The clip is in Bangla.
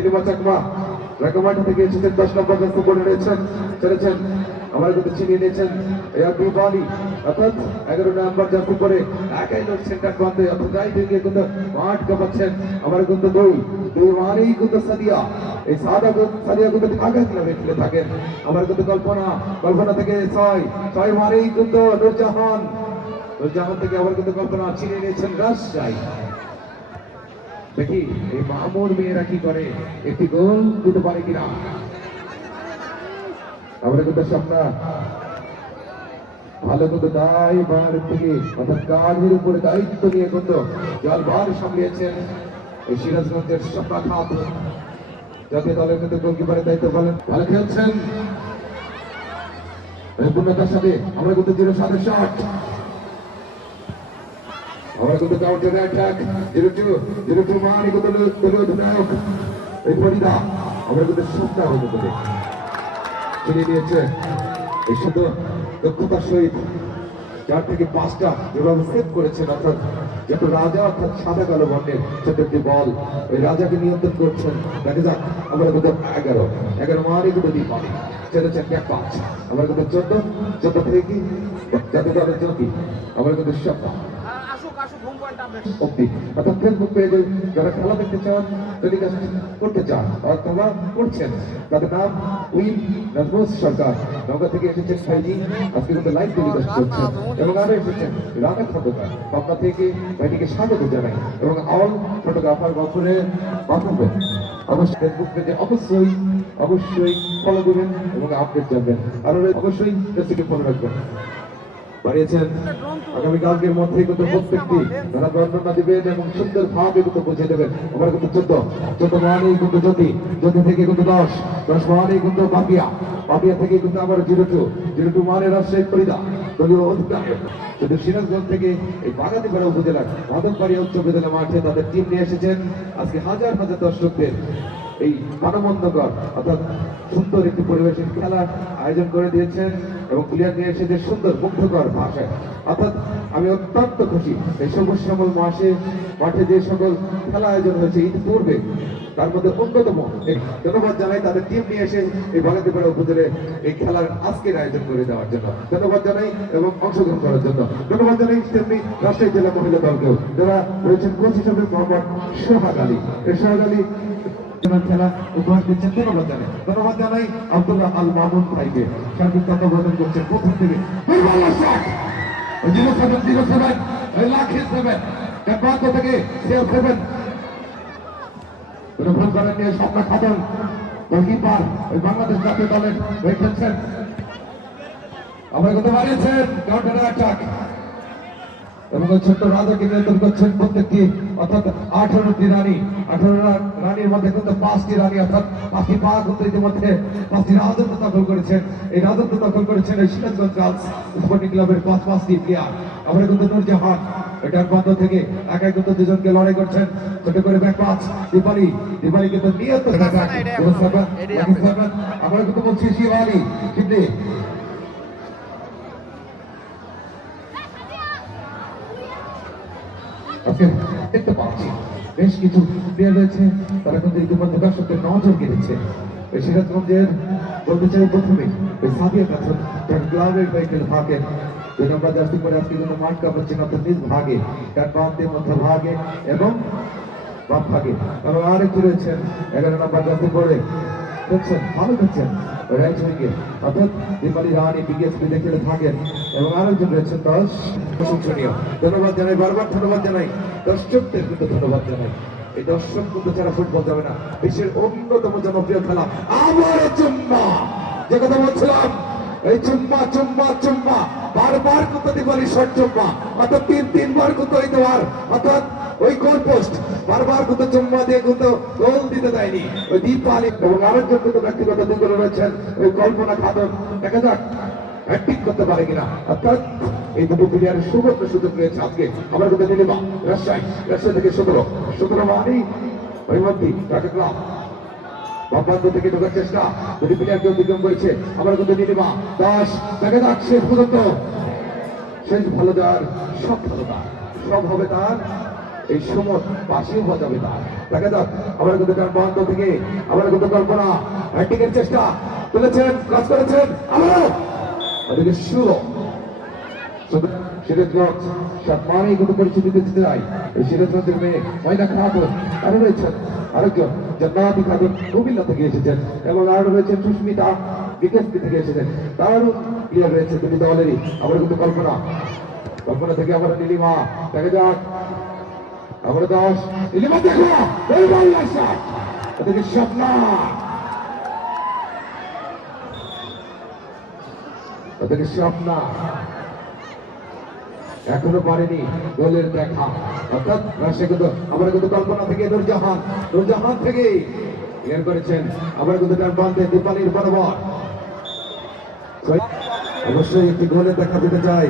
নীলিমা চাকমা রাকামাটি থেকে এসেছেন, দশ নম্বর কাছে পড়ে রয়েছেন চলেছেন আমার কিন্তু চিনিয়ে নিয়েছেন। এআরপি বালি, অর্থাৎ এগারো নাম্বার জার্সি পরে একাই লড়ছেন কাট বাঁধে অর্থাৎ গাই থেকে কিন্তু মাঠ কাঁপাচ্ছেন। আমার কিন্তু দুই দুই মানেই কিন্তু সাদিয়া। এই সাদা সাদিয়া কিন্তু ঢাকা ক্লাবে খেলে থাকেন। আমার কিন্তু কল্পনা কল্পনা থেকে ছয় ছয় মানেই কিন্তু নুরজাহান। নুরজাহান থেকে আবার কিন্তু কল্পনা চিনিয়ে নিয়েছেন রাজশাহী। দেখি এই মামুর মেয়েরা কি করে? একটি গোল দিতে পারে কিনা? আমরা কিন্তু ভালো কিন্তু দায় বার থেকে। অর্থাৎ কাজের উপরে দায়িত্ব নিয়ে কিন্তু জল বার সামলিয়েছেন এই সিরাজগঞ্জের স্বপ্না খাত জাতীয় দলের কিন্তু গোলকিপারের দায়িত্ব পালন। ভালো খেলছেন। পূর্ণতার সাথে আমরা কিন্তু জিরো সাথে শট আমরা কিন্তু counter attack zero two zero two মান কিন্তু দলীয় অধিনায়ক এই পরিদা আমরা কিন্তু এই শুধু দক্ষতার সহিত চার থেকে পাঁচটা যেভাবে সেভ করেছেন অর্থাৎ যত রাজা অর্থাৎ সাদা কালো বর্ণের একটি বল ওই রাজাকে নিয়ন্ত্রণ করছেন দেখা যাক আমরা কিন্তু এগারো এগারো মানে কিন্তু দিই পারি চলেছেন এক পাঁচ আমরা কিন্তু চোদ্দ চোদ্দ থেকে যাতে দলের জ্যোতি আমরা কিন্তু সপ্তাহ অর্থাৎ ফেসবুক পেজে যারা খেলা দেখতে চান টেলিকাস্ট করতে চান, অথবা করছেন, তাদের নাম উইন নাজমুস সরকার। নগর থেকে এসেছেন ভাইজি। আজকে কিন্তু লাইভ টেলিকাস্ট করছেন। এবং আরও এসেছেন রানা খন্দকার পাবনা থেকে ভাইটিকে স্বাগত জানাই। এবং অল ফটোগ্রাফার গফরে বান্ধব অবশ্যই ফেসবুক পেজে অবশ্যই অবশ্যই ফলো করবেন এবং আপডেট জানবেন। আর অবশ্যই রেসিপি ফলো রাখবেন। বাড়িয়েছেন। আগামীকালকের মধ্যে কিন্তু প্রত্যেকটি তারা বর্ণনা দিবেন এবং সুন্দর ভাবে কিন্তু বুঝিয়ে দেবেন। আমার কিন্তু চোদ্দ চোদ্দ মানেই কিন্তু জ্যোতি জ্যোতি থেকে কিন্তু দশ দশ মানেই কিন্তু বাপিয়া বাপিয়া থেকে কিন্তু আবার জিরো টু জিরো টু মানে রাজশাহী পরিদা দলীয় কিন্তু সিরাজগঞ্জ থেকে এই বাগাতিপাড়া উপজেলার মাধববাড়িয়া উচ্চ বিদ্যালয় মাঠে তাদের টিম নিয়ে এসেছেন। আজকে হাজার হাজার দর্শকদের এই মানবন্ধকর, অর্থাৎ সুন্দর একটি পরিবেশের খেলার আয়োজন করে দিয়েছেন এবং প্লেয়ার নিয়ে যে সুন্দর, মুগ্ধকর ভাষায় অর্থাৎ আমি অত্যন্ত খুশি। এই সবুজ শ্যামল মাসে মাঠে যে সকল খেলা আয়োজন হয়েছে, ইতিপূর্বে তার মধ্যে অন্যতম ধন্যবাদ জানাই তাদের টিম নিয়ে এসে এই বাগাতিপাড়া উপজেলায় এই খেলার আজকের আয়োজন করে দেওয়ার জন্য। ধন্যবাদ জানাই এবং অংশগ্রহণ করার জন্য। ধন্যবাদ জানাই তেমনি রাজশাহী জেলা মহিলা দলকেও। যারা রয়েছেন কোচ হিসেবে মোহাম্মদ সোহাগ আলী। এই সোহাগ আলী খেলা উপহার দিচ্ছেন ধন্যবাদ জানাই ধন্যবাদ জানাই আব্দুল্লাহ আল মামুন ভাইকে সার্বিক তত্ত্বাবধান করছেন প্রথম থেকে জিরো সেভেন জিরো সেভেন লাখে সেভেন প্রান্ত থেকে সেভ সেভেন ভুল করেন নিয়ে স্বপ্ন খাদন গোলকিপার ওই বাংলাদেশ জাতীয় দলের হয়ে খেলছেন। আমরা কত বাড়িয়েছেন কাউন্টার এবং ওই ছোট্ট রাজাকে নিয়ন্ত্রণ করছেন প্রত্যেকটি অর্থাৎ আঠারোটি রানী আঠারো রানীর মধ্যে কিন্তু পাঁচটি রানী অর্থাৎ পাঁচটি পা কিন্তু ইতিমধ্যে পাঁচটি রাজত্ব দখল করেছেন। এই রাজত্ব দখল করেছেন এই সিরাজগঞ্জ গার্লস স্পোর্টিং ক্লাবের পাঁচ পাঁচটি প্লেয়ার। আমরা কিন্তু নুরজাহান এটার বন্ধ থেকে একাই কিন্তু দুজনকে লড়াই করছেন। ছোট করে ব্যাক পাঁচ দীপালি। দীপালি কিন্তু নিয়ত আমরা কিন্তু বলছি শিবালি কিন্তু আজকে দেখতে পাচ্ছি। বেশ কিছু প্লেয়ার রয়েছে, তারা কিন্তু ইতিমধ্যে দর্শকদের নজর কেড়েছে। সিরাজগঞ্জের বলতে চাই প্রথমে ওই সাদিয়া কাছন তার ক্লাবের বাইকেল ভাগেন দুই নম্বর জার্সি করে আজকে কিন্তু মাঠ কাপাচ্ছেন অর্থাৎ নিজ ভাগে, তার প্রান্তের মধ্যে ভাগে এবং বাম ভাগে। এবং আরেকটি রয়েছেন এগারো নম্বর জার্সি পরে দেখছেন ভালো দেখছেন রাইট উইঙ্গে অর্থাৎ দীপালি রানী বিকেএসপি খেলে থাকেন এবং আরেকজন রয়েছেন দশ প্রশংসনীয় ধন্যবাদ জানাই বারবার, ধন্যবাদ জানাই। দর্শকদের কিন্তু ধন্যবাদ জানাই। এই দর্শক কিন্তু ছাড়া ফুটবল যাবে না, বিশ্বের অন্যতম জনপ্রিয় খেলা আমার চুম্মা যে কথা বলছিলাম, এই চুম্মা চুম্মা চুম্মা বারবার কিন্তু দীপালি শর্ট চুম্মা অর্থাৎ তিন, তিনবার কিন্তু এই দেওয়ার অর্থাৎ ওই গোল পোস্ট বারবার কিন্তু চুম্মা দিয়ে কিন্তু গোল দিতে দেয়নি। ওই দীপালি এবং আরেকজন কিন্তু ব্যক্তিগত দুগুলো রয়েছেন ওই কল্পনা খাদন দেখা যাক হ্যাট্রিক করতে পারে কিনা। অর্থাৎ এই দুটো প্লেয়ারের সুবর্ণ সুযোগ রয়েছে আজকে। আমরা কিন্তু নিলিমা রাজশাহী রাজশাহী থেকে সতেরো সতেরো মধ্যে টাকা বাপান্ত থেকে ঢোকার চেষ্টা? দুটি প্লেয়ারকে অতিক্রম করেছে, আমরা কিন্তু নিলিমা দশ, দেখা যাক, শেষ পর্যন্ত। শেষ ভালো দেওয়ার সব ভালো তার সব হবে তার, এই সময় পাশেও বাজাবে তার। দেখা যাক আবার কিন্তু বন্ধ থেকে আবার কিন্তু কল্পনা, ব্যাটিংয়ের চেষ্টা। তুলেছেন কাজ করেছেন, আবারও। ওদিকে শুরু সিরাজগঞ্জ সম্মানই কিন্তু পরিচিতি দিতে চাই এই সিরাজগঞ্জের মেয়ে ময়না খাতুন আরও রয়েছেন। আরেকজন জান্নাতি খাতুন কুমিল্লা থেকে এসেছেন। এবং আরও রয়েছেন সুস্মিতা বিকেএসপি থেকে এসেছেন। তারও প্লেয়ার রয়েছে দুটি দলেরই। আবার কিন্তু কল্পনা। কল্পনা থেকে আবার নীলিমা। দেখা যাক। আবার দশ নীলিমা, দেখো! এই বল আসা এদিকে স্বপ্না? ওদিকে স্বপ্না? এখনও পারেনি গোলের দেখা। অর্থাৎ রাশিয়া কিন্তু আমরা কিন্তু কল্পনা থেকে নুরজাহান নুরজাহান থেকে ক্লিয়ার করেছেন। আমরা কিন্তু তার প্রান্তে দীপালির বরাবর। অবশ্যই একটি গোলের দেখা দিতে চাই।